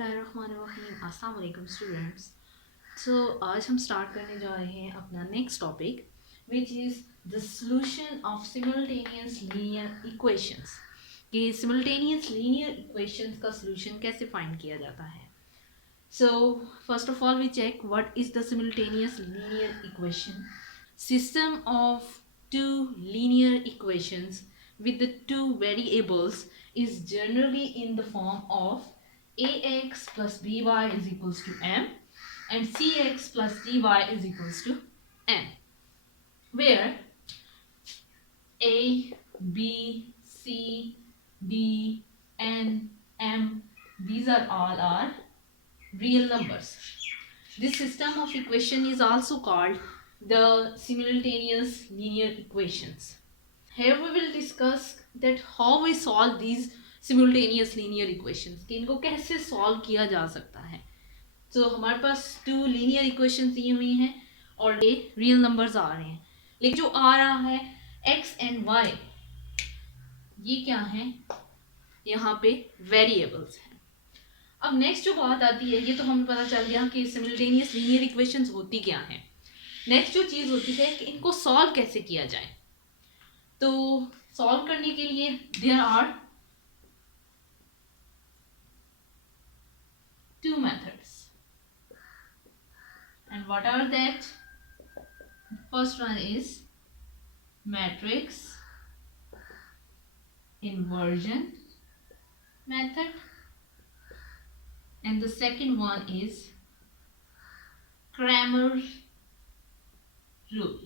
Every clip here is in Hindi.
अस्सलाम वालेकुम स्टूडेंट्स। आज हम स्टार्ट करने जा रहे हैं अपना next topic which is the solution of simultaneous linear equations कि सिमल्टेनियस लीनियर इक्वेशंस का सॉल्यूशन कैसे फाइंड किया जाता है। So first of all we check what is the simultaneous linear equation. System of two linear equations with the two variables is generally in the form of ax plus by is equals to m and cx plus dy is equals to n, where a, b, c, d, n, m, these are all are real numbers. This system of equation is also called the simultaneous linear equations. Here we will discuss that how we solve these simultaneous linear equations कि इनको कैसे solve किया जा सकता है। तो हमारे पास two linear equations दी हुई हैं और ये real numbers आ रहे हैं, लेकिन जो आ रहा है x and y ये क्या है, यहाँ पे variables हैं। अब नेक्स्ट जो बात आती है, ये तो हमें पता चल गया कि सिमल्टेनियस लीनियर इक्वेशंस होती क्या हैं। नेक्स्ट जो चीज़ होती है कि इनको सॉल्व कैसे किया जाए। तो सॉल्व करने के लिए there are two methods and what are that. First one is matrix inversion method and the second one is Cramer rule.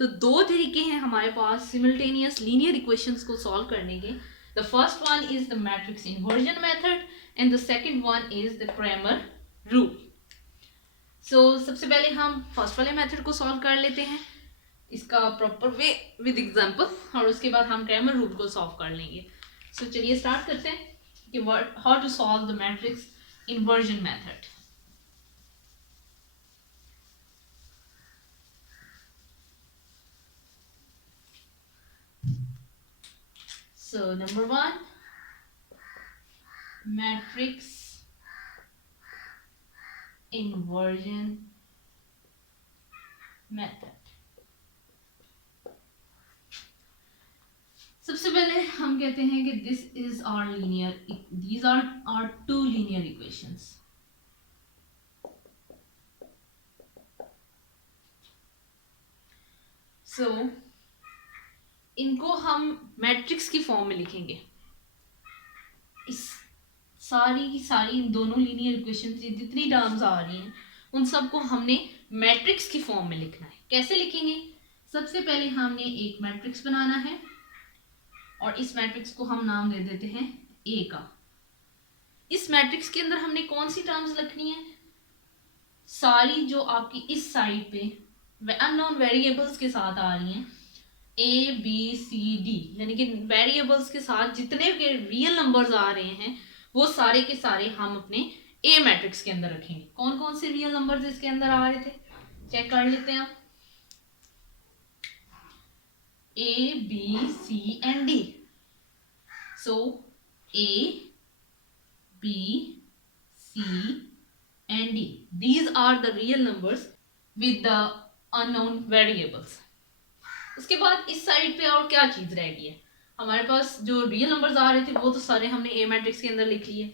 तो दो तरीके हैं हमारे पास सिमल्टेनियस लीनियर इक्वेशंस को सॉल्व करने के। The first one is the matrix inversion method and the second one is the Cramer rule. So सबसे पहले हम फर्स्ट वाले मेथड को सॉल्व कर लेते हैं, इसका प्रॉपर वे विद एग्जांपल, और उसके बाद हम क्रैमर रूल को सॉल्व कर लेंगे। सो चलिए स्टार्ट करते हैं कि how to solve the matrix inversion method. So number one, matrix inversion method. सबसे पहले हम कहते हैं कि this is our linear, these are our two linear equations. So इनको हम मैट्रिक्स की फॉर्म में लिखेंगे। इस सारी की सारी इन दोनों लीनियर इक्वेशन से जितनी टर्म्स आ रही हैं उन सबको हमने मैट्रिक्स की फॉर्म में लिखना है। कैसे लिखेंगे? सबसे पहले हमने एक मैट्रिक्स बनाना है और इस मैट्रिक्स को हम नाम दे देते हैं ए का। इस मैट्रिक्स के अंदर हमने कौन सी टर्म्स लिखनी है? सारी जो आपकी इस साइड पे अननोन वेरिएबल्स के साथ आ रही हैं, ए बी सी डी, यानी कि वेरिएबल्स के साथ जितने के रियल नंबर्स आ रहे हैं वो सारे के सारे हम अपने ए मैट्रिक्स के अंदर रखेंगे। कौन कौन से रियल नंबर्स इसके अंदर आ रहे थे चेक कर लेते हैं आप। A B C and D. So A B C and D, these are the real numbers with the unknown variables. उसके बाद इस साइड पे और क्या चीज रह गई है? हमारे पास जो रियल नंबर्स आ रहे थे वो तो सारे हमने ए मैट्रिक्स के अंदर लिख लिए।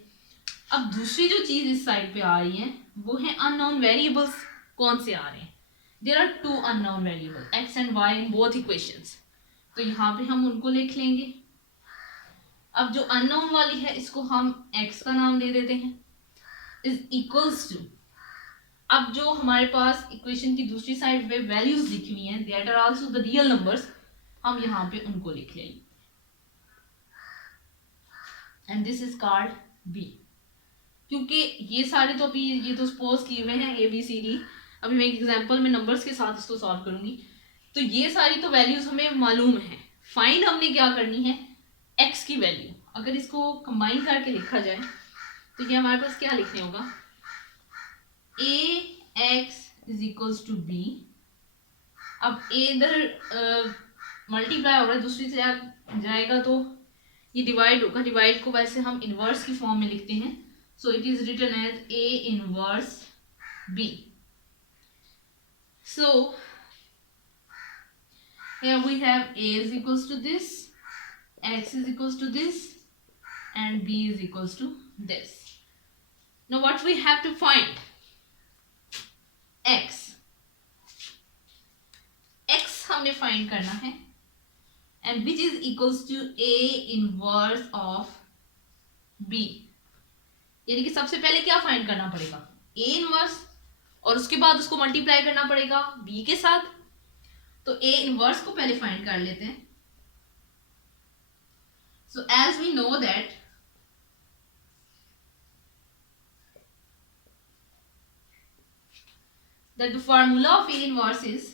अब दूसरी जो चीज इस साइड पे आ रही है वो है अननोन वेरिएबल्स। कौन से आ रहे हैं? There are two unknown variable X and Y in both equations, तो यहाँ पे हम उनको लिख लेंगे। अब जो अननोन वाली है इसको हम एक्स का नाम दे देते हैं, इज इक्वल्स टू, अब जो हमारे पास इक्वेशन की दूसरी साइड पे वैल्यूज लिखी हुई हैं that are also the real numbers, हम यहाँ पे उनको लिख लेंगे and this is called B. क्योंकि ये सारे तो अभी ये तो सपोज किए हुए हैं ए बी सी डी, अभी मैं एक एग्जांपल में नंबर्स के साथ इसको सॉल्व करूंगी, तो ये सारी तो वैल्यूज हमें मालूम है। फाइंड हमने क्या करनी है? एक्स की वैल्यू। अगर इसको कंबाइन करके लिखा जाए तो ये हमारे पास क्या लिखने होगा? A X is equals to B. अब ए इधर मल्टीप्लाई हो रहा है, दूसरी से जाएगा तो ये डिवाइड होगा, डिवाइड को वैसे हम इनवर्स की फॉर्म में लिखते हैं, so it is written as A inverse B. So here we have A is equals to this, X is equals to this, and B is equals to this. Now what we have to find? X. X हमने फाइंड करना है, and which is equals to A inverse of B. यानी कि सबसे पहले क्या फाइंड करना पड़ेगा? A इनवर्स, और उसके बाद उसको मल्टीप्लाई करना पड़ेगा B के साथ. तो A इनवर्स को पहले फाइंड कर लेते हैं. So as we know that the formula of A inverse is,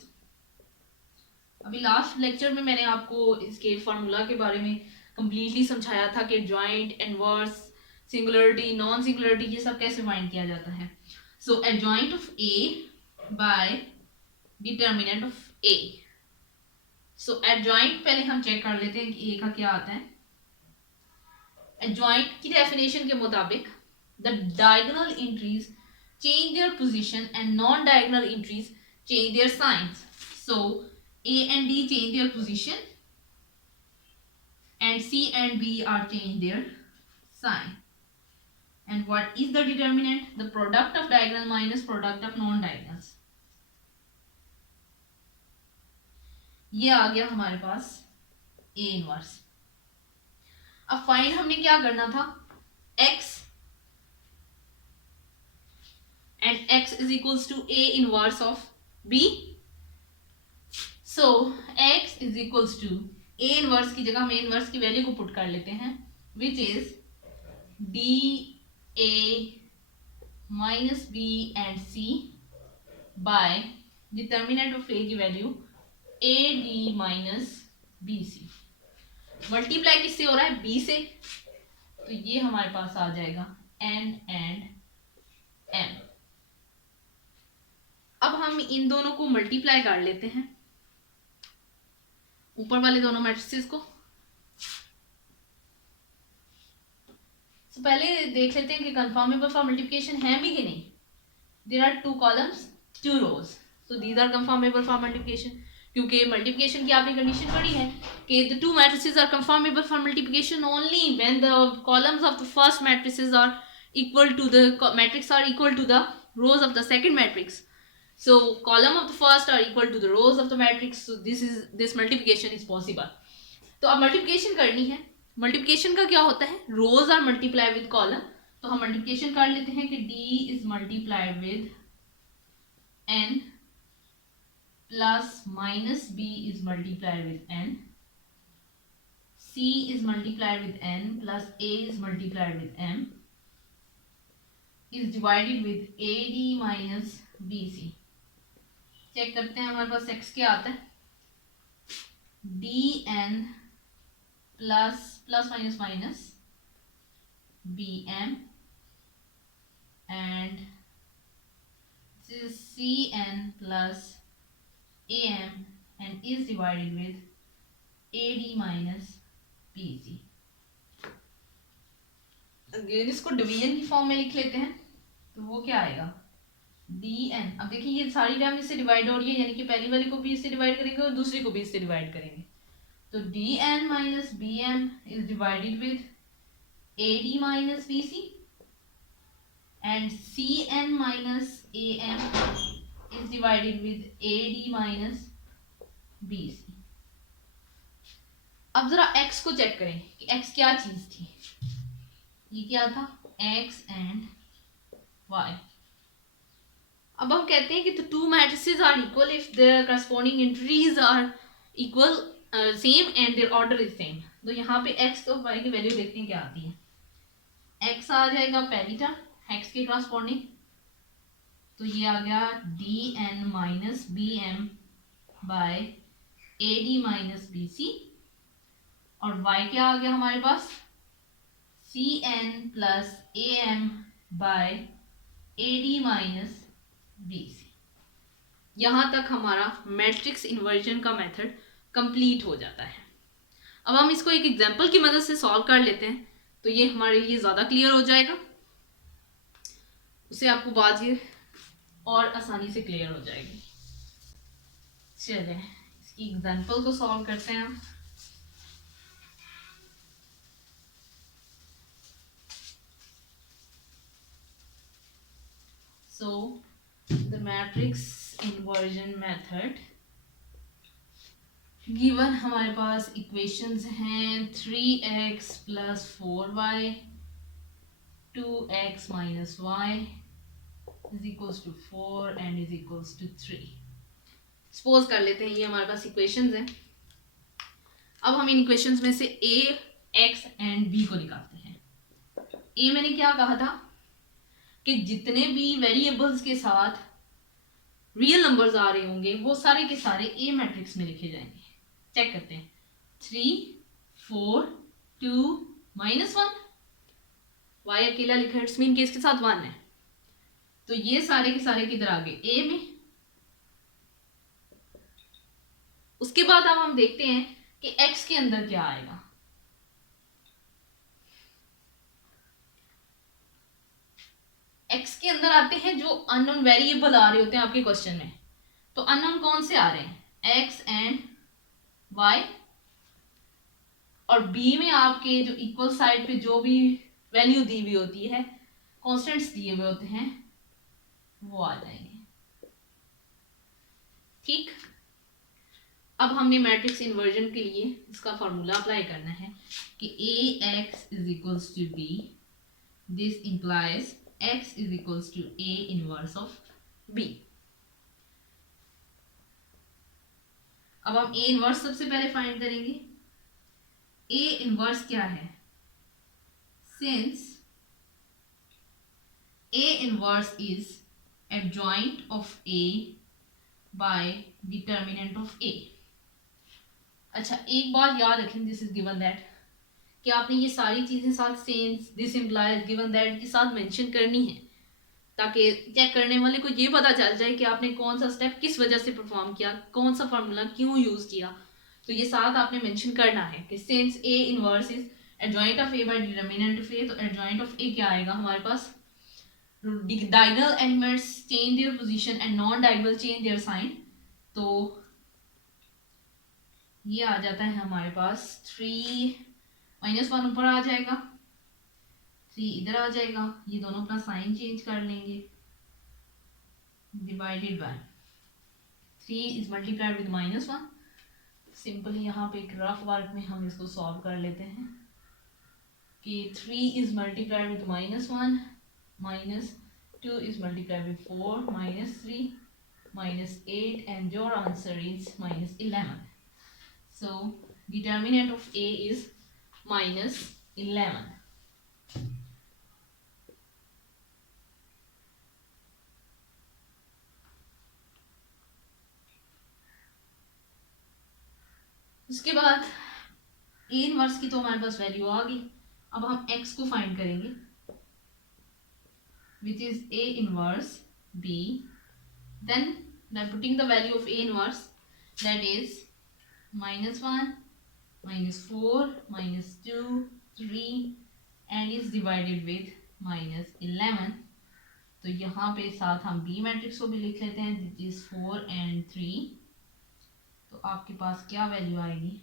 अभी लास्ट लेक्चर में मैंने आपको इसके फार्मूला के बारे में कंप्लीटली समझाया था कि joint, inverse, singularity, non singularity, ये सब कैसे फाइंड किया जाता है. So adjoint of A by determinant of A. So adjoint पहले हम चेक कर लेते हैं कि ए का क्या आता है. एडजॉइंट की डेफिनेशन के मुताबिक the diagonal entries change their position and non diagonal entries change their science. So A and D change their position and C and B are change their sign. And what is the determinant? The product of diagonal minus product of non-diagonals. ये आ गया हमारे पास A इनवर्स. अब फाइंड हमने क्या करना था? X and X is equals to A inverse of B. So X is equals to A inverse की जगह हम A इनवर्स की वैल्यू को पुट कर लेते हैं, which is DA minus B and C by determinant of A की value AD minus BC. Multiply किससे हो रहा है? B से. तो ये हमारे पास आ जाएगा N and M. अब हम इन दोनों को मल्टीप्लाई कर लेते हैं, ऊपर वाले दोनों मैट्रिसेस को. तो पहले देख लेते हैं कि कंफर्मेबल फॉर मल्टीप्लिकेशन है भी कि नहीं. There are 2 columns 2 rows, so these are conformable for multiplication. क्योंकि मल्टीप्लिकेशन की आपने कंडीशन पढ़ी है कि the 2 matrices are conformable for multiplication only when the columns of the first matrices are equal to the matrix are equal to the rows of the second matrix. So column of the first are equal to the rows of the matrix. So this multiplication is possible. तो अब मल्टीप्लिकेशन करनी है. मल्टीप्लिकेशन का क्या होता है? रोज आर मल्टीप्लाई विद कॉलम. तो हम मल्टीप्लिकेशन कर लेते हैं कि D is multiplied with N plus minus B is multiplied with N, C is multiplied with N plus A is multiplied with M is divided with AD minus BC. चेक करते हैं हमारे पास x क्या आता है. dn plus plus minus minus bm and cn plus am and is divided with ad minus bc. इसको डिवीजन की फॉर्म में लिख लेते हैं. तो वो क्या आएगा? dn. अब देखिए ये सारी टर्म इससे डिवाइड हो रही है, यानी कि पहली वाली को भी इससे डिवाइड करेंगे और दूसरी को भी इससे डिवाइड करेंगे. तो dn minus bm is divided with ad minus bc and cn minus am is divided with ad minus bc. अब जरा x को चेक करें कि x क्या चीज थी. ये क्या था? x and y. अब हम कहते हैं कि the 2 matrices are equal if their corresponding entries are equal, same and their order is same. तो यहाँ पे x और y की वैल्यू देखते हैं क्या आती है. x आ जाएगा पहली टर्म x के corresponding, तो ये आ गया dn minus bm by ad minus bc. और y क्या आ गया हमारे पास? cn plus am by ad minus BC. यहाँ तक हमारा मैट्रिक्स इन्वर्जन का मेथड कंप्लीट हो जाता है. अब हम इसको एक एग्जाम्पल की मदद से सॉल्व कर लेते हैं तो ये हमारे लिए ज़्यादा क्लियर हो जाएगा, उससे आपको बात ये और आसानी से क्लियर हो जाएगी। चलिए इसकी एग्जाम्पल को सॉल्व करते हैं हम। So the matrix inversion method, given हमारे पास इक्वेशंस हैं 3x plus 4y 2x minus y is equals to 4 and is equals to 3। Suppose कर लेते हैं ये हमारे पास इक्वेशंस हैं। अब हम इन इक्वेशंस में से a, x एंड b को निकालते हैं। a मैंने क्या कहा था कि जितने भी वेरिएबल्स के साथ रियल नंबर्स आ रहे होंगे वो सारे के सारे ए मैट्रिक्स में लिखे जाएंगे। चेक करते हैं 3 4 2 माइनस 1, वाई अकेला लिखा है, इट्स मीन कि इसके साथ 1 है, तो ये सारे के सारे किधर आ गए ए में। उसके बाद अब हम देखते हैं कि x के अंदर क्या आएगा। x के अंदर आते हैं जो अननोन वेरिएबल आ रहे होते हैं आपके क्वेश्चन में। तो अननोन कौन से आ रहे हैं x एंड y, और b में आपके जो इक्वल साइड पे जो भी वैल्यू दी हुई होती है, कॉन्स्टेंट्स दिए हुए होते हैं, वो आ जाएंगे। ठीक, अब हमने मैट्रिक्स इन्वर्जन के लिए इसका फॉर्मूला अप्लाई करना है कि ax is equals to b, this implies x is equals to a inverse of b। अब हम a इनवर्स सबसे पहले फाइंड करेंगे। a इनवर्स क्या है? Since a inverse is adjoint of a by determinant of a। अच्छा, एक बात याद रखें, दिस इज गिवन दैट, कि आपने ये सारी चीजें साथ sense, this implies, given that के साथ मेंशन करनी है, ताकि चेक करने वाले को ये पता चल जाए कि आपने कौन सा स्टेप किस वजह से परफॉर्म किया, कौन सा फार्मूला क्यों यूज किया। तो ये साथ आपने मेंशन करना है कि since A inverse is adjoint of A by determinant of A, तो एडजॉइंट ऑफ ए क्या आएगा हमारे पास? diagonal elements change their position and non-diagonal change their sign। तो ये आ जाता है हमारे पास 3 माइनस 1 ऊपर आ जाएगा, 3 इधर आ जाएगा, ये दोनों अपना साइन चेंज कर लेंगे, divided by 3 is multiplied with minus 1। Simply यहाँ पे एक रफ वर्क में हम इसको सॉल्व कर लेते हैं कि 3 is multiplied with minus 1 minus 2 is multiplied with 4 minus 3 minus 8, and your answer is minus 11. So determinant of a is minus 11। उसके बाद a इनवर्स की तो हमारे पास वैल्यू आ गई। अब हम x को फाइंड करेंगे, which is a inverse b, then by putting the value of a inverse, that is minus 1 minus 4 minus 2 3 and is divided with minus 11। तो यहाँ पे साथ हम b मैट्रिक्स को भी लिख लेते हैं, दिस इज 4 and 3। तो आपके पास क्या वैल्यू आएगी?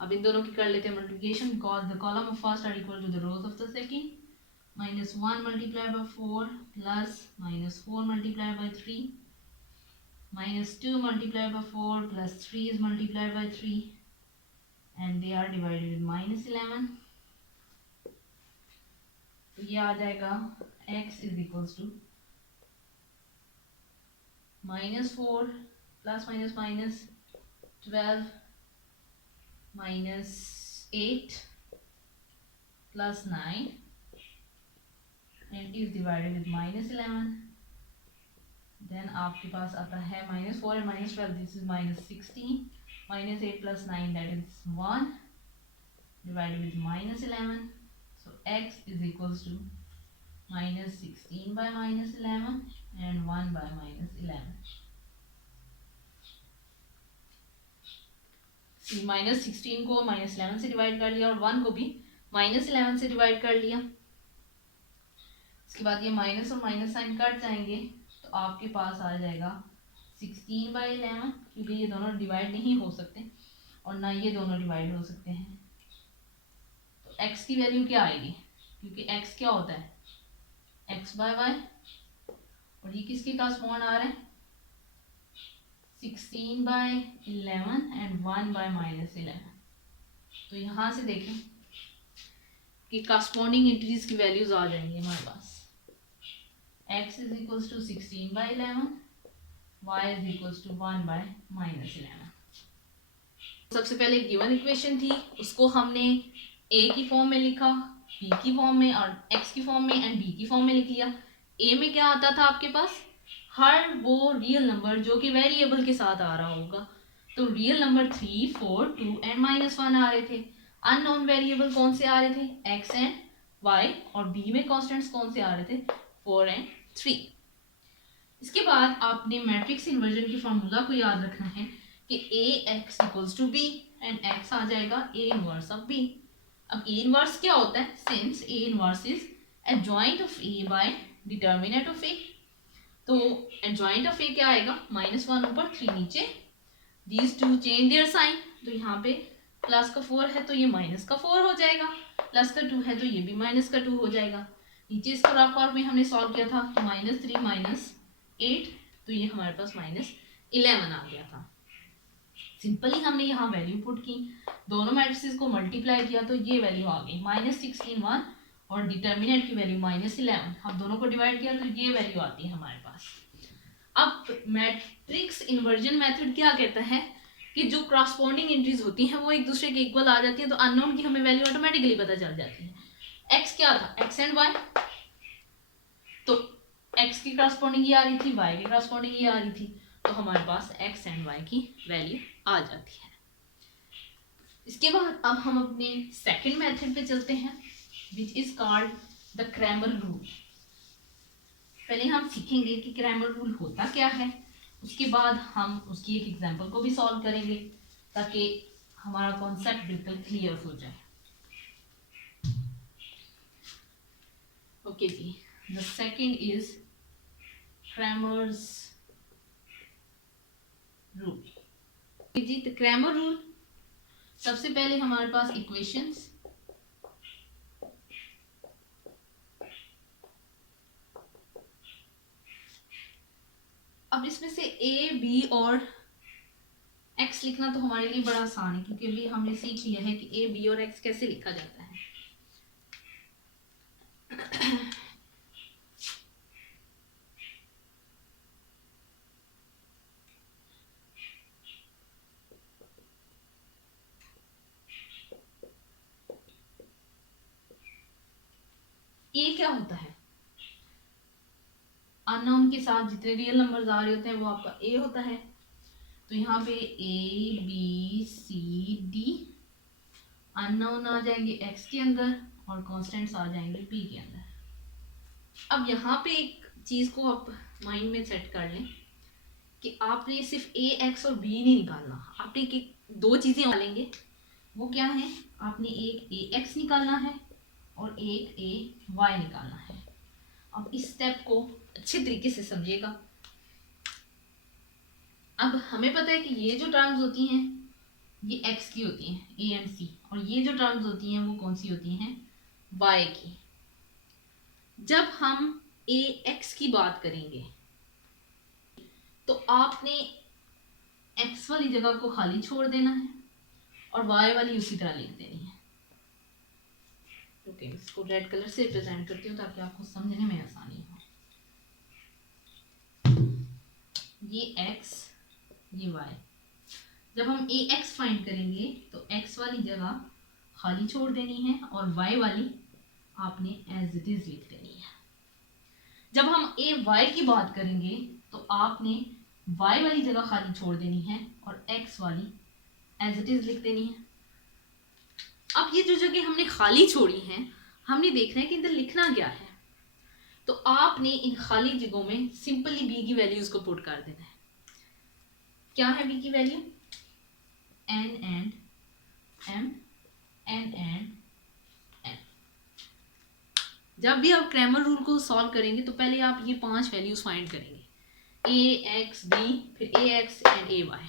अब इन दोनों की कर लेते हैं multiplication, because the column of first are equal to the rows of the second. minus 1 multiplied by 4 plus minus 4 multiplied by 3 minus 2 multiplied by 4 plus 3 is multiplied by 3 and they are divided with minus 11। तो ये आ जाएगा x is equals to minus 4 plus minus minus 12 minus 8 plus 9 and is divided with minus 11। then आपके पास आता है minus 4 and minus 12, this is minus 16, minus 8 plus 9, that is 1 divided with minus 11। so x is equals to minus 16 by minus 11 and 1 by minus 11। -16 को -11 से डिवाइड कर लिया और 1 को भी -11 से डिवाइड कर लिया। इसके बाद ये माइनस और माइनस साइन कट जाएंगे तो आपके पास आ जाएगा 16/11, क्योंकि ये दोनों डिवाइड नहीं हो सकते और ना ये दोनों डिवाइड हो सकते हैं। तो x की वैल्यू क्या आएगी, क्योंकि x क्या होता है x/y, और ये किसके कॉरस्पॉन्ड आ रहा है 16/11 एंड 1/-11। तो यहाँ से देखें कि कॉरस्पॉन्डिंग इंटीजर्स की वैल्यूज आ जाएंगी हमारे पास। x is equals to 16/11, y is equals to 1/-11। सबसे पहले गिवन इक्वेशन थी, उसको हमने a की फॉर्म में लिखा, b की फॉर्म में और x की फॉर्म में एंड b की फॉर्म में लिख लिया। a में क्या आता था आपके पास, हर वो रियल नंबर जो कि वेरिएबल के साथ आ रहा होगा। तो रियल नंबर 3, 4, 2 एंड -1 आ रहे थे। अननोन वेरिएबल कौन से आ रहे थे x एंड y, और b में कॉन्स्टेंट्स कौन से आ रहे थे 4 एंड 3। इसके बाद आपने मैट्रिक्स इन्वर्जन के फार्मूला को याद रखना है कि ax equals to b and x आ जाएगा a इनवर्स ऑफ b। अब a इनवर्स क्या होता है, since a inverse is adjoint of a by determinant of a, तो एडजॉइंट ऑफ a क्या आएगा -1 ऊपर 3 नीचे, these two change their sign. तो यहाँ पे प्लस का 4 है तो ये माइनस का 4 हो जाएगा, प्लस का 2 है तो ये भी माइनस का 2 हो जाएगा। नीचे इसको रफ फॉर्म में हमने सॉल्व किया था तो -3 -8, तो ये हमारे पास -11 आ गया था। सिंपली हमने यहाँ वैल्यू पुट की, दोनों मैट्रिसेस को मल्टीप्लाई किया तो ये वैल्यू आ गई -16 1 और डिटर्मिनेंट की वैल्यू -11। अब दोनों को डिवाइड किया तो ये वैल्यू आती है हमारे पास। अब मैट्रिक्स इन्वर्जन मेथड क्या कहता है कि जो क्रॉसपॉन्डिंग एंट्रीज होती हैं वो एक दूसरे के इक्वल आ जाती है, तो अननोन की हमें वैल्यू ऑटोमेटिकली पता चल जाती है। x क्या था, x एंड y, तो x की क्रॉसपॉन्डिंग ये आ रही थी, y की क्रॉसपॉन्डिंग ये आ रही थी, तो हमारे पास x एंड y की वैल्यू आ जाती है। इसके बाद अब हम अपने सेकंड मेथड पे चलते हैं, which is called the Cramer rule. पहले हम सीखेंगे कि क्रैमर रूल होता क्या है, उसके बाद हम उसकी एक एग्जांपल को भी सॉल्व करेंगे ताकि हमारा कॉन्सेप्ट बिल्कुल क्लियर हो जाए। ओके जी, the second is Cramer's rule. जी, द क्रैमर रूल, सबसे पहले हमारे पास इक्वेशंस, अब इसमें से a, b और x लिखना तो हमारे लिए बड़ा आसान है, क्योंकि अभी हमने सीख लिया है कि a, b और x कैसे लिखा जाता है। a क्या होता है, अननोन के साथ जितने रियल नंबर्स आ रहे होते हैं वो आपका a होता है। तो यहाँ पे a, b, c, d unknown आ जाएंगे x के अंदर और कॉन्स्टेंट्स आ जाएंगे b के अंदर। अब यहाँ पे एक चीज को आप माइंड में सेट कर लें कि आपने सिर्फ a, x और b नहीं निकालना, आपने दो चीजें निकालेंगे। वो क्या है, आपने एक ax निकालना है और एक ay निकालना है। अब इस स्टेप को अच्छे तरीके से समझिएगा। अब हमें पता है कि ये जो टर्म्स होती हैं ये x की होती हैं, a एंड c, और ये जो टर्म्स होती हैं वो कौन सी होती हैं, y की। जब हम ax की बात करेंगे तो आपने x वाली जगह को खाली छोड़ देना है और y वाली उसी तरह लिख देनी है। ओके, इसको रेड कलर से रिप्रेजेंट करती हूँ ताकि आपको समझने में आसानी हो। ये x, ये y। जब हम ax फाइंड करेंगे तो x वाली जगह खाली छोड़ देनी है और y वाली आपने एज इट इज लिख देनी है। जब हम ay की बात करेंगे तो आपने y वाली जगह खाली छोड़ देनी है और x वाली एज इट इज लिख देनी है। अब ये जो जगह हमने खाली छोड़ी हैं, हमने देखना है कि इधर लिखना क्या है। तो आपने इन खाली जगहों में सिंपली b की वैल्यूज को पुट कर देना है। क्या है b की value, n and m, n and m। जब भी आप क्रैमर रूल को सॉल्व करेंगे तो पहले आप ये 5 वैल्यूज फाइंड करेंगे, a x b, फिर a x and a y।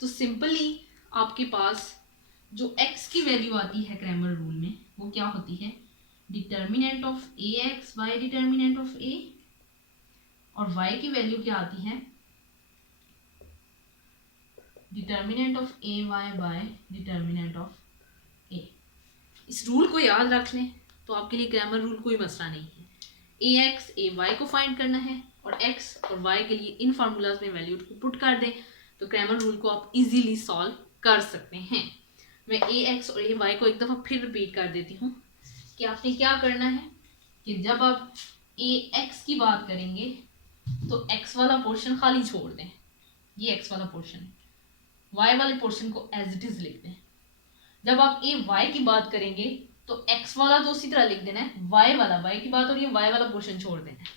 तो सिंपली आपके पास जो x की वैल्यू आती है क्रैमर रूल में वो क्या होती है, determinant of A x by determinant of a, और y की वैल्यू क्या आती है, determinant of A y by determinant of A. इस रूल को याद रख लें तो आपके लिए क्रैमर रूल कोई मसला नहीं है। ए एक्स ए वाई को फाइंड करना है और एक्स और वाई के लिए इन फार्मूलाज में वैल्यू को पुट कर दें तो क्रैमर रूल को आप इजीली सॉल्व कर सकते हैं। मैं ए एक्स और ए वाई को एक दफ़ा फिर रिपीट कर देती हूँ कि आपने क्या करना है कि जब आप ए एक्स की बात करेंगे तो एक्स वाला पोर्शन खाली छोड़ दें, ये एक्स वाला पोर्शन है, वाई वाले पोर्शन को एज इट इज़ लिख दें। जब आप ए वाई की बात करेंगे तो एक्स वाला तो उसी तरह लिख देना है, वाई वाला, वाई की बात हो रही है, वाई वाला पोर्शन छोड़ देना है।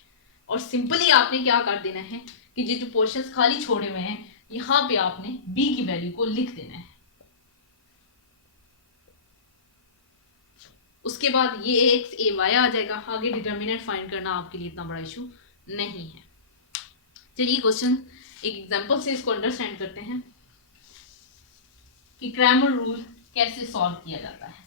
और सिंपली आपने क्या कर देना है कि ये जो पोर्शंस खाली छोड़े हुए हैं यहाँ पे आपने बी की वैल्यू को लिख देना है। उसके बाद ये एक्स ए वाई आ जाएगा, आगे डिटर्मिनेंट फाइंड करना आपके लिए इतना बड़ा इशू नहीं है। चलिए क्वेश्चन एक एग्जांपल से इसको अंडरस्टैंड करते हैं कि क्रैमर रूल कैसे सॉल्व किया जाता है।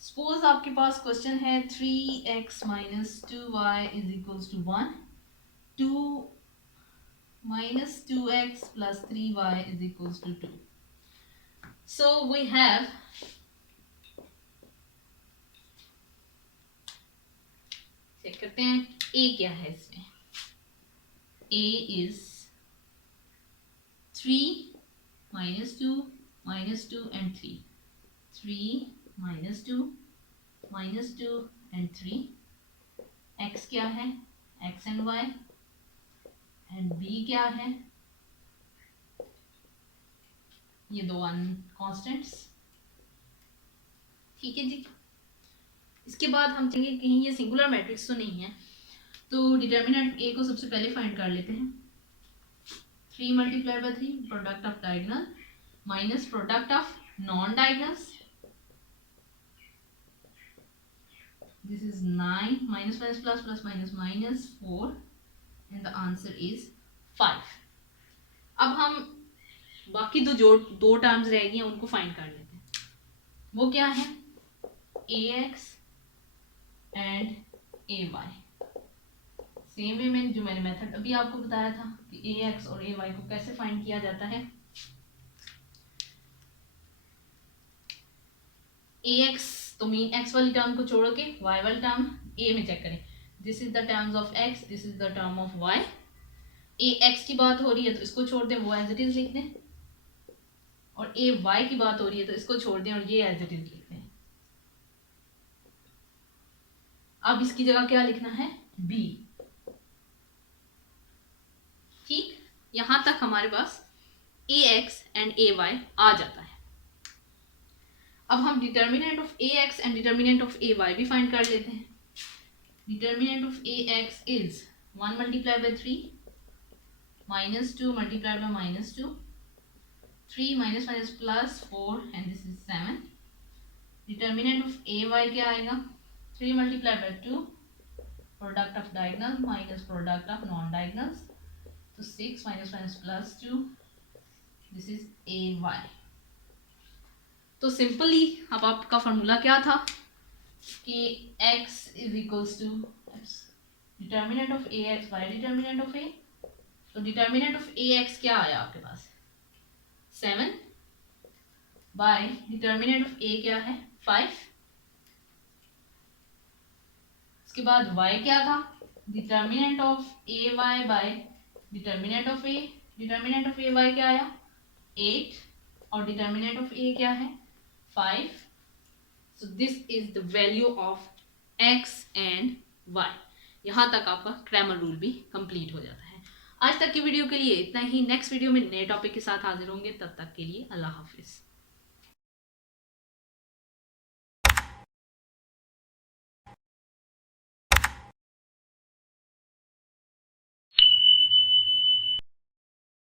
सपोज आपके पास क्वेश्चन है 3x माइनस 2y is equals to 1, 2 minus 2x plus 3y is equals to 2. So we have check करते हैं a क्या है इसमें, a is 3 minus 2 and 3, 3 minus 2 and 3, x क्या है, x and y, and B क्या है, ये दो कॉन्स्टेंट्स। ठीक है जी। इसके बाद हम चाहेंगे कहीं ये सिंगुलर मैट्रिक्स तो नहीं है, तो डिटर्मिनेंट ए को सबसे पहले फाइंड कर लेते हैं। 3 multiply by 3 product of diagonal minus product of non diagonals, this is 9 minus minus plus plus minus minus 4 and the answer is 5। अब हम बाकी दो टर्म्स रह गई हैं उनको फाइंड कर लेते हैं। वो क्या है, ax and ay। Same way में जो मैंने मेथड अभी आपको बताया था कि ax और ay को कैसे फाइंड किया जाता है। ax तो मीन x वाली टर्म को छोड़ के y वाली टर्म a में चेक करें, this is the terms of x, this is the term of y। A x की बात हो रही है तो इसको छोड़ दें, वो एज इट इज लिख दें, और ए वाई की बात हो रही है तो इसको छोड़ दें और ये एज इट इज लिख दें। अब इसकी जगह क्या लिखना है, b। ठीक, यहां तक हमारे पास A X and A Y आ जाता है। अब हम determinant of A X and determinant of A Y भी फाइंड कर लेते हैं। Determinant of ax is 1 multiplied by 3 minus 2 multiplied by minus 2, 3 minus minus plus 4 and this is 7. Determinant of ay क्या आएगा, 3 multiplied by 2 product of diagonal minus product of non-diagonals, तो 6 minus minus plus 2, this is ay। तो सिंपली अब आपका फॉर्मूला क्या था कि x is equals to determinant of A x by determinant of A. तो डिटर्मिनेंट ऑफ ए एक्स क्या आया आपके पास, 7 बाय डिटर्मिनेंट ऑफ ए क्या है, 5। उसके बाद y क्या था, determinant of A y by determinant of A, determinant of A y क्या आया, 8, और डिटर्मिनेंट ऑफ ए क्या है, 5। So this is the value of x and y। यहाँ तक आपका क्रैमर रूल भी कंप्लीट हो जाता है। आज तक की वीडियो के लिए इतना ही। नेक्स्ट वीडियो में नए टॉपिक के साथ हाजिर होंगे, तब तक के लिए अल्लाह हाफिज़।